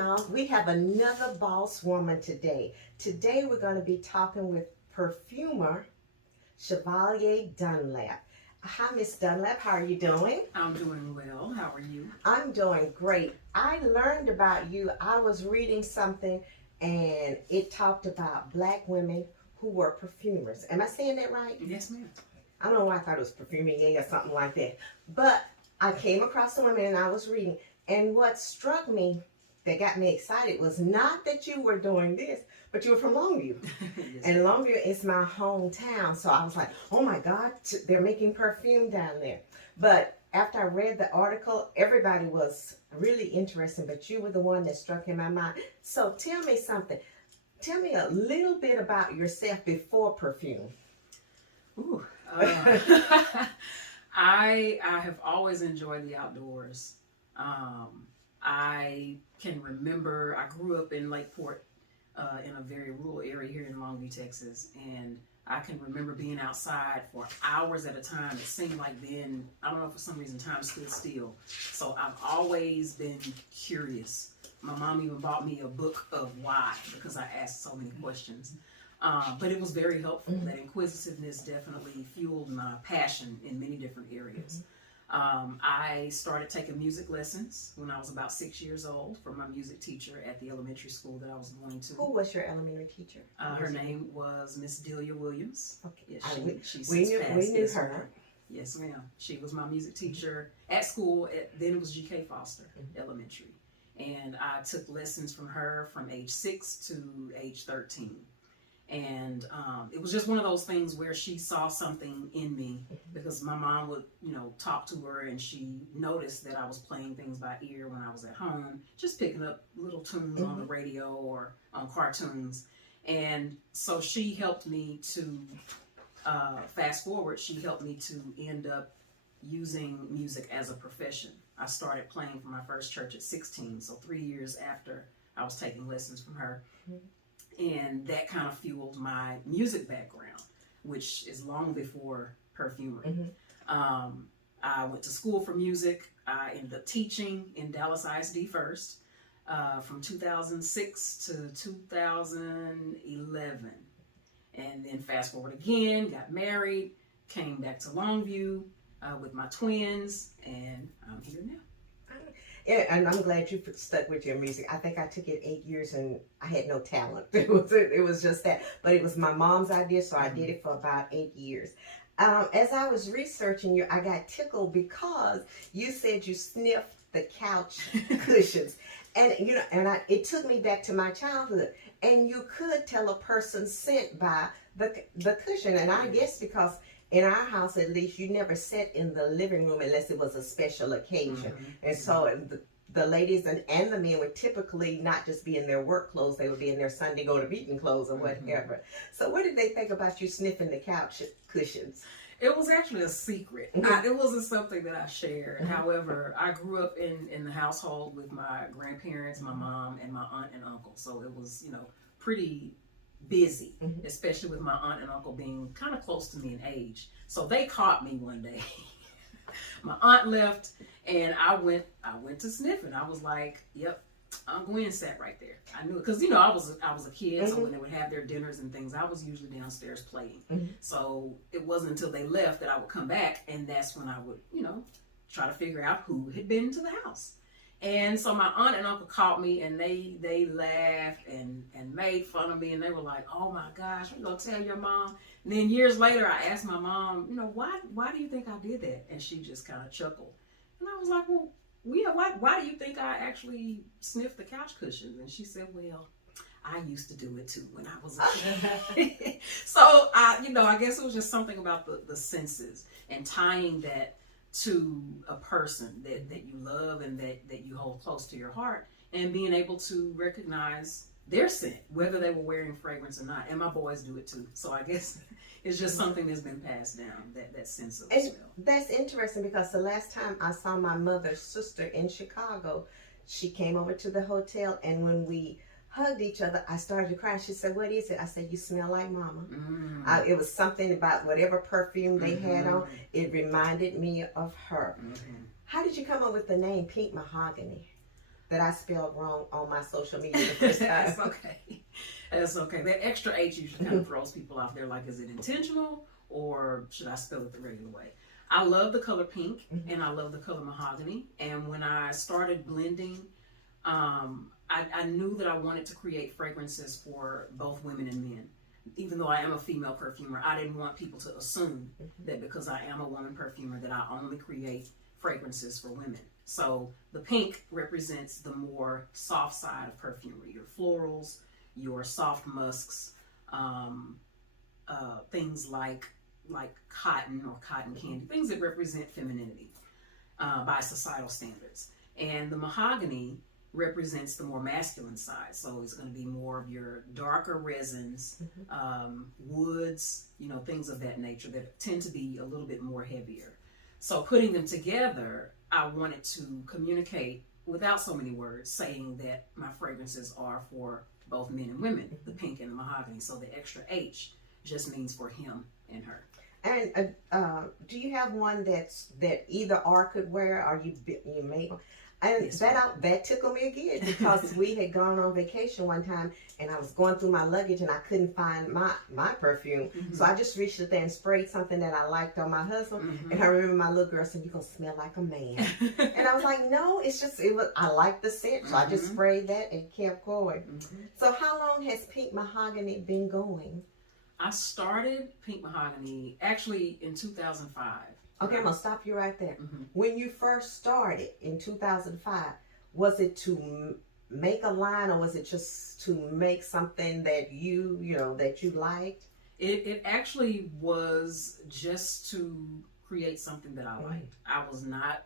y'all. We have another boss woman today. Today we're going to be talking with perfumer Chavalia Dunlap. Hi, Miss Dunlap. How are you doing? I'm doing well. How are you? I'm doing great. I learned about you. I was reading something and it talked about black women who were perfumers. Am I saying that right? Yes, ma'am. I don't know why I thought it was perfuming or something like that. But I came across the women and I was reading. And what struck me that got me excited was not that you were doing this, but you were from Longview. Yes, And Longview is my hometown. So I was like, oh my God, they're making perfume down there. But after I read the article, everybody was really interested, but you were the one that struck in my mind. So tell me something. Tell me a little bit about yourself before perfume. Ooh, I have always enjoyed the outdoors. I can remember I grew up in Lakeport, in a very rural area here in Longview, Texas, and I can remember being outside for hours at a time. It seemed like then, I don't know, for some reason time stood still. So I've always been curious. My mom even bought me a book of why, because I asked so many questions. But it was very helpful. That inquisitiveness definitely fueled my passion in many different areas. I started taking music lessons when I was about 6 years old from my music teacher at the elementary school that I was going to. Who was your elementary teacher? Her name was Miss Delia Williams. Okay. Yes, she we knew her. Yes, ma'am. She was my music teacher at school. Then it was G.K. Foster Elementary. And I took lessons from her from age 6 to age 13. And it was just one of those things where she saw something in me, because my mom would, talk to her, and she noticed that I was playing things by ear when I was at home, just picking up little tunes on the radio or on cartoons. And so she helped me to, fast forward, she helped me to end up using music as a profession. I started playing for my first church at 16, so 3 years after I was taking lessons from her. And that kind of fueled my music background, which is long before perfumery. I went to school for music. I ended up teaching in Dallas ISD first, from 2006 to 2011. And then fast forward again, got married, came back to Longview with my twins, and I'm here now. Yeah, and I'm glad you stuck with your music. I think I took it 8 years and I had no talent. It was just that. But it was my mom's idea, so I did it for about 8 years. As I was researching you, I got tickled because you said you sniffed the couch cushions. And, it took me back to my childhood. And you could tell a person's scent by the cushion. And I guess because in our house, at least, you never sat in the living room unless it was a special occasion. And so the ladies and the men would typically not just be in their work clothes, they would be in their Sunday go-to-meeting clothes or whatever. So what did they think about you sniffing the couch cushions? It was actually a secret. It wasn't something that I shared. However, I grew up in the household with my grandparents, my mom, and my aunt and uncle. So it was, pretty busy, especially with my aunt and uncle being kind of close to me in age. So they caught me one day. My aunt left, and I went to sniffing. I was like, "Yep, I'm going to sit right there." I knew it because I was a kid, so when they would have their dinners and things, I was usually downstairs playing. So it wasn't until they left that I would come back, and that's when I would try to figure out who had been to the house. And so my aunt and uncle caught me, and they laughed and made fun of me, and they were like, "Oh my gosh, I'm gonna tell your mom." And then years later, I asked my mom, why do you think I did that? And she just kind of chuckled. And I was like, well, yeah, why do you think I actually sniffed the couch cushions? And she said, well, I used to do it too when I was a kid. So I guess it was just something about the senses and tying that to a person that you love and that you hold close to your heart, and being able to recognize their scent, whether they were wearing fragrance or not. And my boys do it too. So I guess it's just something that's been passed down, that sense of smell. That's interesting because the last time I saw my mother's sister in Chicago, she came over to the hotel, and when we hugged each other, I started to cry. She said, "What is it?" I said, "You smell like Mama." It was something about whatever perfume they had on. It reminded me of her. How did you come up with the name Pink MahogHany? that I spelled wrong on my social media the first time. That's okay. That's okay. That extra H usually kind of throws people off. They're like, is it intentional or should I spell it the regular way? I love the color pink and I love the color mahogany. And when I started blending, I knew that I wanted to create fragrances for both women and men. Even though I am a female perfumer, I didn't want people to assume that because I am a woman perfumer that I only create fragrances for women. So the pink represents the more soft side of perfumery, your florals, your soft musks, things like cotton or cotton candy, things that represent femininity by societal standards. And the mahogany represents the more masculine side. So it's going to be more of your darker resins, woods, things of that nature that tend to be a little bit more heavier. So putting them together, I wanted to communicate without so many words, saying that my fragrances are for both men and women, the pink and the mahogany. So the extra H just means for him and her. And do you have one that either or could wear, or you made one? And yes, that tickled me again, because we had gone on vacation one time and I was going through my luggage and I couldn't find my perfume. So I just reached up there and sprayed something that I liked on my husband. And I remember my little girl said, "You're going to smell like a man." And I was like, no, I like the scent. So I just sprayed that and kept going. So how long has Pink Mahogany been going? I started Pink Mahogany actually in 2005. Okay, I'm going to stop you right there. When you first started in 2005, was it to make a line, or was it just to make something that you liked? It actually was just to create something that I liked. I was not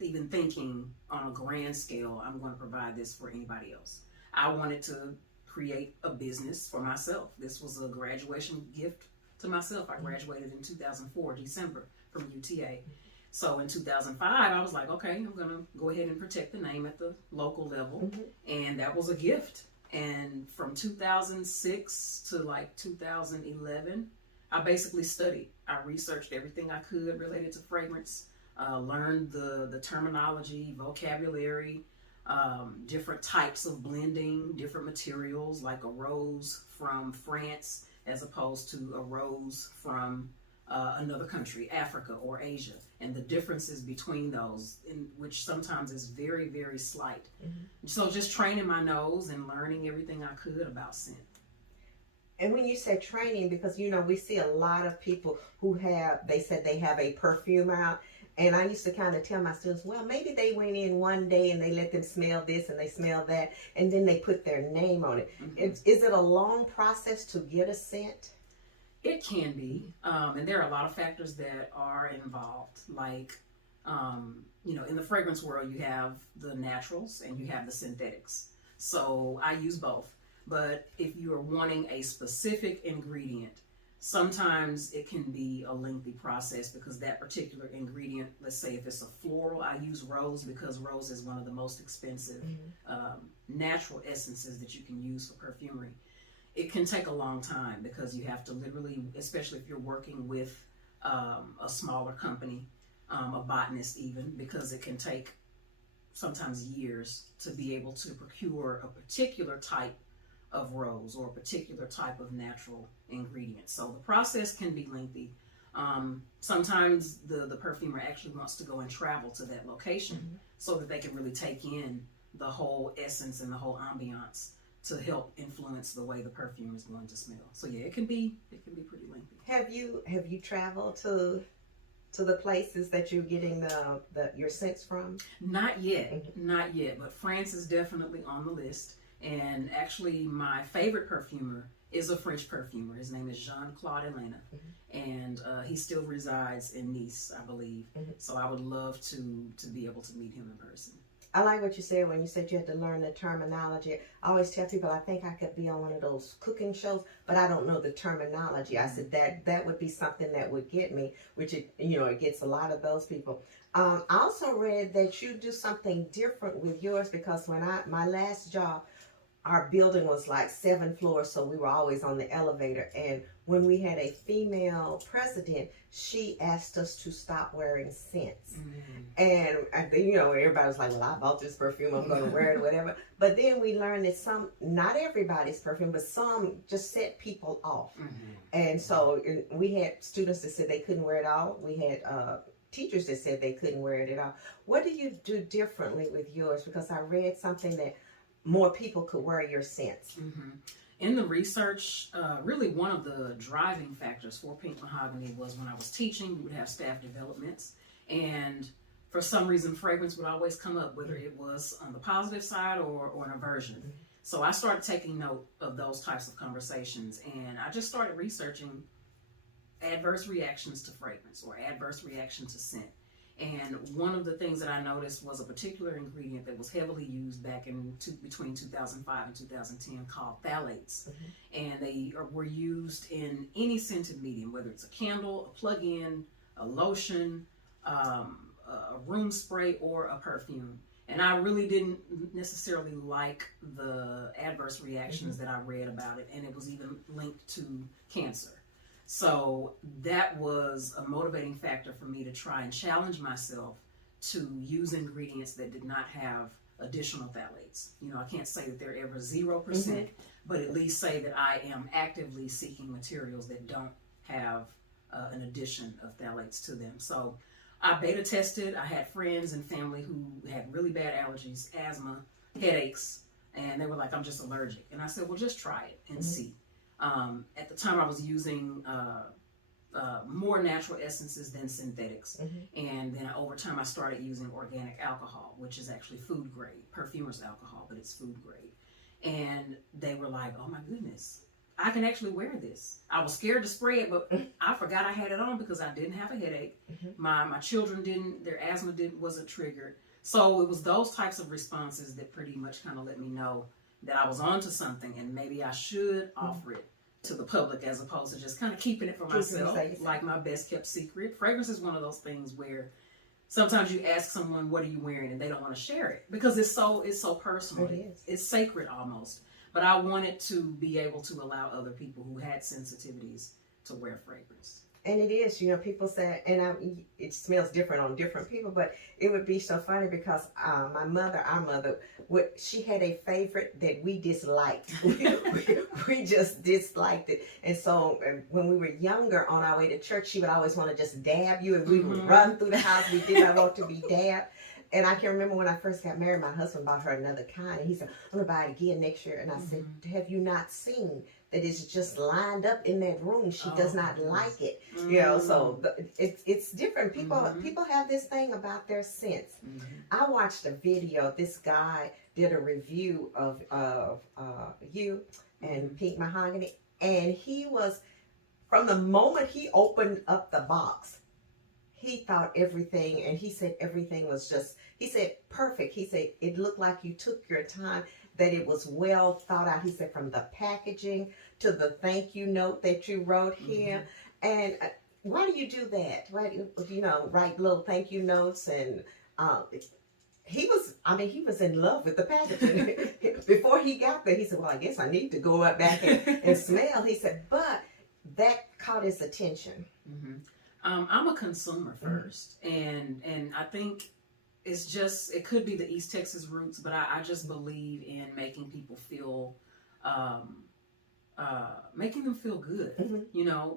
even thinking on a grand scale, I'm going to provide this for anybody else. I wanted to create a business for myself. This was a graduation gift to myself. I graduated in 2004, December, from UTA. So in 2005, I was like, okay, I'm going to go ahead and protect the name at the local level. And that was a gift. And from 2006 to like 2011, I basically studied. I researched everything I could related to fragrance, learned the terminology, vocabulary, different types of blending, different materials, like a rose from France as opposed to a rose from another country, Africa or Asia, and the differences between those, which sometimes is very, very slight. So just training my nose and learning everything I could about scent. And when you say training, because we see a lot of people who they said they have a perfume out, and I used to kind of tell my students, well, maybe they went in one day and they let them smell this and they smell that, and then they put their name on it. Is it a long process to get a scent? It can be, and there are a lot of factors that are involved. Like, in the fragrance world, you have the naturals and you have the synthetics. So I use both. But if you are wanting a specific ingredient, sometimes it can be a lengthy process because that particular ingredient, let's say if it's a floral, I use rose because rose is one of the most expensive natural essences that you can use for perfumery. It can take a long time because you have to literally, especially if you're working with a smaller company, a botanist even, because it can take sometimes years to be able to procure a particular type of rose or a particular type of natural ingredient. So the process can be lengthy. Sometimes the perfumer actually wants to go and travel to that location so that they can really take in the whole essence and the whole ambiance to help influence the way the perfume is going to smell. So yeah, it can be pretty lengthy. Have you traveled to the places that you're getting your scents from? Not yet, not yet. But France is definitely on the list. And actually, my favorite perfumer is a French perfumer. His name is Jean-Claude Elena, and he still resides in Nice, I believe. So I would love to be able to meet him in person. I like what you said when you said you had to learn the terminology. I always tell people I think I could be on one of those cooking shows, but I don't know the terminology. I said that would be something that would get me, which it gets a lot of those people. I also read that you do something different with yours, because when my last job, our building was like 7 floors, so we were always on the elevator. And when we had a female president, she asked us to stop wearing scents. And I think, you know, everybody was like, well, I bought this perfume, I'm going to wear it, whatever. But then we learned that not everybody's perfume, but some just set people off. And so we had students that said they couldn't wear it all. We had teachers that said they couldn't wear it at all. What do you do differently with yours? Because I read something that more people could wear your scents. In the research, really one of the driving factors for Pink MahogHany was when I was teaching, we would have staff developments, and for some reason fragrance would always come up, whether it was on the positive side or an aversion. So I started taking note of those types of conversations, and I just started researching adverse reactions to fragrance or adverse reaction to scent. And one of the things that I noticed was a particular ingredient that was heavily used back in between 2005 and 2010 called phthalates. And they were used in any scented medium, whether it's a candle, a plug-in, a lotion, a room spray, or a perfume. And I really didn't necessarily like the adverse reactions that I read about it, and it was even linked to cancer. So that was a motivating factor for me to try and challenge myself to use ingredients that did not have additional phthalates. You know, I can't say that they're ever 0%, but at least say that I am actively seeking materials that don't have an addition of phthalates to them. So I beta tested. I had friends and family who had really bad allergies, asthma, headaches, and they were like, I'm just allergic. And I said, well, just try it and see. At the time I was using more natural essences than synthetics. And then over time I started using organic alcohol, which is actually food grade, perfumer's alcohol, but it's food grade. And they were like, oh my goodness, I can actually wear this. I was scared to spray it, but I forgot I had it on because I didn't have a headache. My children didn't, their asthma wasn't triggered. So it was those types of responses that pretty much kind of let me know that I was onto something, and maybe I should offer it to the public as opposed to just kind of keeping it for myself, like my best kept secret. Fragrance is one of those things where sometimes you ask someone, what are you wearing? And they don't want to share it because it's so personal. It's sacred almost. But I wanted to be able to allow other people who had sensitivities to wear fragrance. And it is, you know, people say, and it smells different on different people, but it would be so funny because our mother, she had a favorite that we disliked. we just disliked it. And so when we were younger on our way to church, she would always want to just dab you, and we would run through the house. We did not want to be dabbed. And I can remember when I first got married, my husband bought her another kind, and he said, I'm going to buy it again next year. And I said, have you not seen that it's just lined up in that room? She does not like it. You know, so it's different. People have this thing about their scents. I watched a video. This guy did a review of you and Pink MahogHany, and he was, from the moment he opened up the box, he thought everything, and he said everything was just, he said, perfect. He said, it looked like you took your time, that it was well thought out. He said, from the packaging to the thank you note that you wrote here. And why do you do that? Why do you know, write little thank you notes? And he was in love with the packaging. Before he got there, he said, well, I guess I need to go up back and smell. He said, but that caught his attention. I'm a consumer first, and I think it's just, it could be the East Texas roots, but I just believe in making people feel, making them feel good, you know,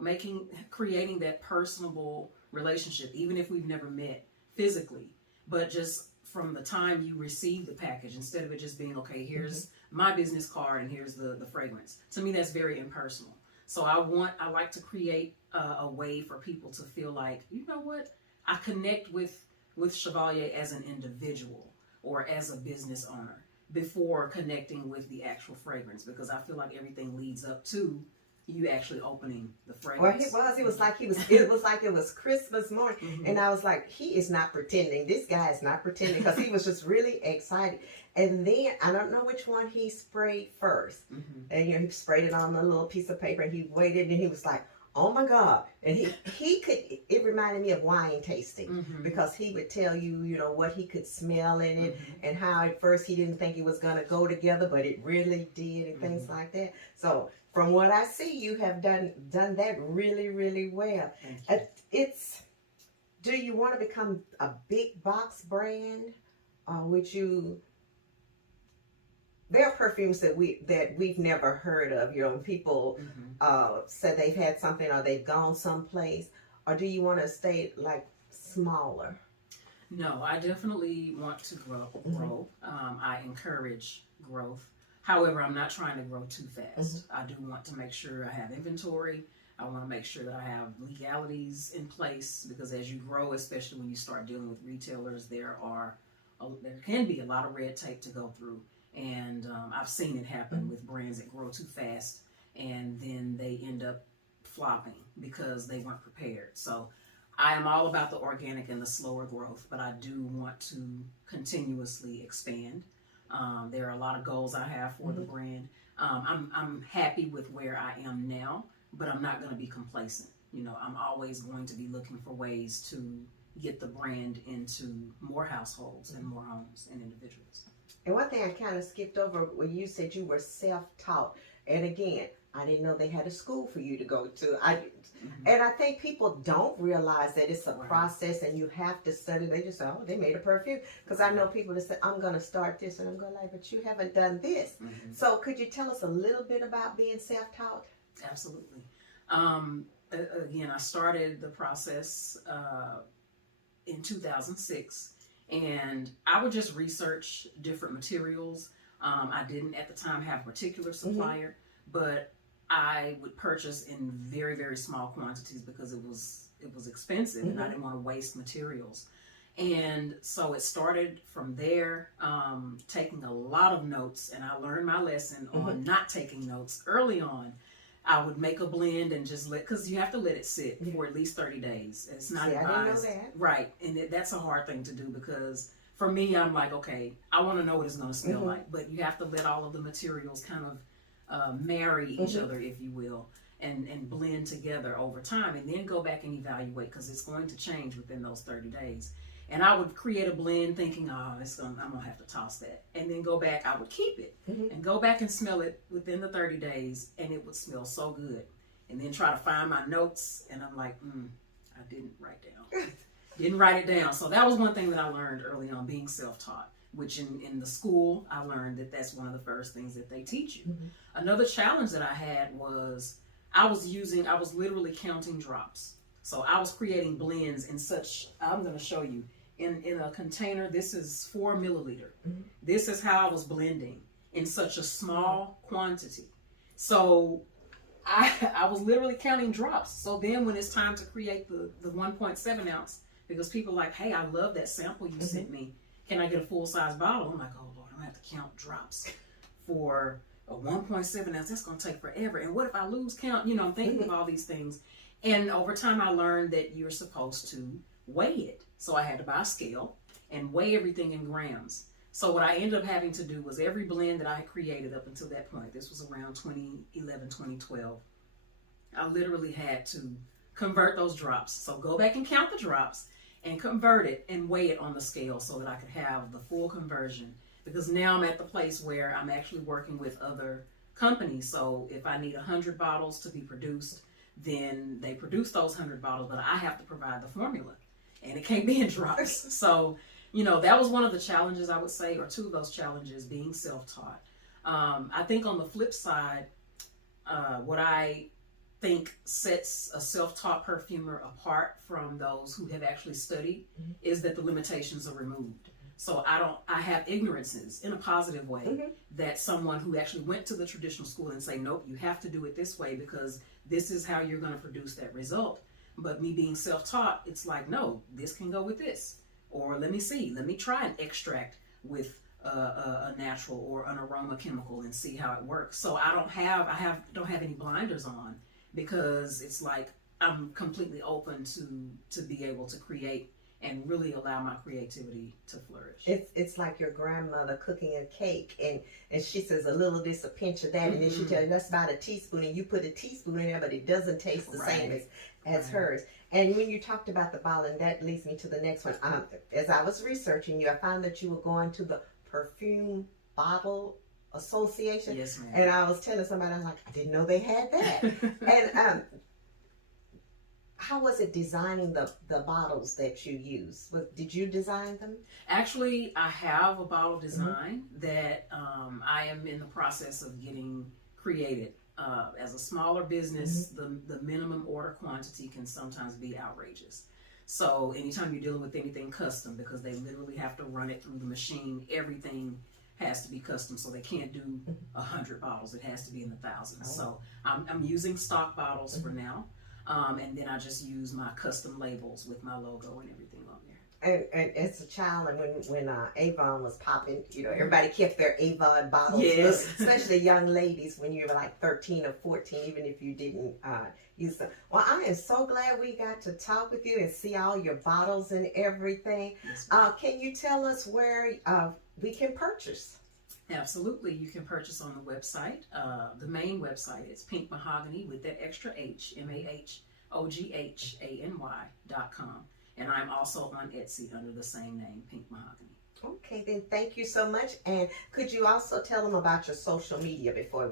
creating that personable relationship, even if we've never met physically, but just from the time you receive the package, instead of it just being, okay, here's my business card and here's the fragrance. To me, that's very impersonal. So I like to create a way for people to feel like, you know what, I connect with Chavalia as an individual or as a business owner before connecting with the actual fragrance, because I feel like everything leads up to you actually opening the fragrance. Well, it was like it was Christmas morning, and I was like, he is not pretending. This guy is not pretending, because he was just really excited. And then I don't know which one he sprayed first, and you know, he sprayed it on a little piece of paper, and he waited, and he was like, Oh my God. And he could, it reminded me of wine tasting Mm-hmm. because he would tell you, you know, what he could smell in it Mm-hmm. and how at first he didn't think it was going to go together, but it really did and things Mm-hmm. like that. So from what I see, you have done that really, really well. Thank you. It's, do you want to become a big box brand or would you, there are perfumes that we've never heard of. You know, people said they've had something or they've gone someplace. Or do you want to stay like smaller? No, I definitely want to grow. Mm-hmm. I encourage growth. However, I'm not trying to grow too fast. Mm-hmm. I do want to make sure I have inventory. I want to make sure that I have legalities in place because as you grow, especially when you start dealing with retailers, there can be a lot of red tape to go through. And I've seen it happen with brands that grow too fast and then they end up flopping because they weren't prepared. So I am all about the organic and the slower growth, but I do want to continuously expand. There are a lot of goals I have for the brand. I'm happy with where I am now, but I'm not going to be complacent. You know, I'm always going to be looking for ways to get the brand into more households and more homes and individuals. And one thing I kind of skipped over when you said you were self-taught. And again, I didn't know they had a school for you to go to. And I think people don't realize that it's a process and you have to study. They just say, oh, they made a perfume. Because I know people that say, I'm going to start this. And I'm going like, but you haven't done this. So could you tell us a little bit about being self-taught? Absolutely. Again, I started the process in 2006. And I would just research different materials. I didn't at the time have a particular supplier, but I would purchase in very, very small quantities because it was expensive and I didn't want to waste materials. And so it started from there, taking a lot of notes, and I learned my lesson on not taking notes early on. I would make a blend and just because you have to let it sit for at least 30 days. It's not advised. I didn't know that. Right. And that's a hard thing to do because for me, I'm like, okay, I want to know what it's going to smell like. But you have to let all of the materials kind of marry each other, if you will, and blend together over time. And then go back and evaluate because it's going to change within those 30 days. And I would create a blend thinking, I'm going to have to toss that. And then go back, I would keep it and go back and smell it within the 30 days and it would smell so good. And then try to find my notes and I'm like, I didn't write down. Didn't write it down. So that was one thing that I learned early on, being self-taught, which in the school, I learned that that's one of the first things that they teach you. Another challenge that I had was I was literally counting drops. So I was creating blends in such, I'm going to show you, in a container, this is 4 milliliter. This is how I was blending in such a small quantity. So I was literally counting drops. So then when it's time to create the 1.7 ounce, because people are like, hey, I love that sample you sent me. Can I get a full size bottle? I'm like, oh Lord, I'm gonna have to count drops for a 1.7 ounce. That's gonna take forever. And what if I lose count? You know, I'm thinking of all these things. And over time I learned that you're supposed to weigh it. So I had to buy a scale and weigh everything in grams. So what I ended up having to do was every blend that I had created up until that point, this was around 2011, 2012, I literally had to convert those drops. So go back and count the drops and convert it and weigh it on the scale so that I could have the full conversion. Because now I'm at the place where I'm actually working with other companies. So if I need 100 bottles to be produced, then they produce those 100 bottles, but I have to provide the formula. And it can't be in drops. So, you know, that was one of the challenges, I would say, or two of those challenges, being self-taught. I think on the flip side, what I think sets a self-taught perfumer apart from those who have actually studied is that the limitations are removed. So I have ignorances in a positive way that someone who actually went to the traditional school and say, nope, you have to do it this way because this is how you're going to produce that result. But me being self-taught, it's like, no, this can go with this. Or let me try an extract with a natural or an aroma chemical and see how it works. So I don't have any blinders on because it's like I'm completely open to be able to create and really allow my creativity to flourish. It's like your grandmother cooking a cake, and she says a little of this, a pinch of that, and then she tells you that's about a teaspoon, and you put a teaspoon in there, but it doesn't taste the same as hers. And when you talked about the bottle, and that leads me to the next one. As I was researching you, I found that you were going to the Perfume Bottle Association. Yes, ma'am. And I was telling somebody, I was like, I didn't know they had that. And how was it designing the bottles that you use? Did you design them? Actually, I have a bottle design that I am in the process of getting created. As a smaller business, the minimum order quantity can sometimes be outrageous. So anytime you're dealing with anything custom, because they literally have to run it through the machine, everything has to be custom. So they can't do 100 bottles. It has to be in the thousands. So I'm using stock bottles for now. And then I just use my custom labels with my logo and everything on there. And as a child, and when Avon was popping, everybody kept their Avon bottles. Yes. Especially young ladies when you were like 13 or 14, even if you didn't use them. Well, I am so glad we got to talk with you and see all your bottles and everything. Yes, can you tell us where we can purchase? Absolutely. You can purchase on the website. The main website is Pink MahogHany with that extra H, MahogHany.com. And I'm also on Etsy under the same name, Pink MahogHany. Okay, then thank you so much. And could you also tell them about your social media before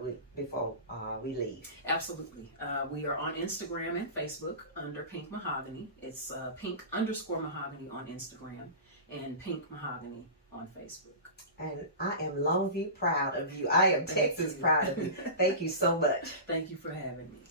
we leave? Absolutely. We are on Instagram and Facebook under Pink MahogHany. It's Pink_Mahogany on Instagram and Pink MahogHany on Facebook. And I am Longview proud of you. I am Texas proud of you. Thank you so much. Thank you for having me.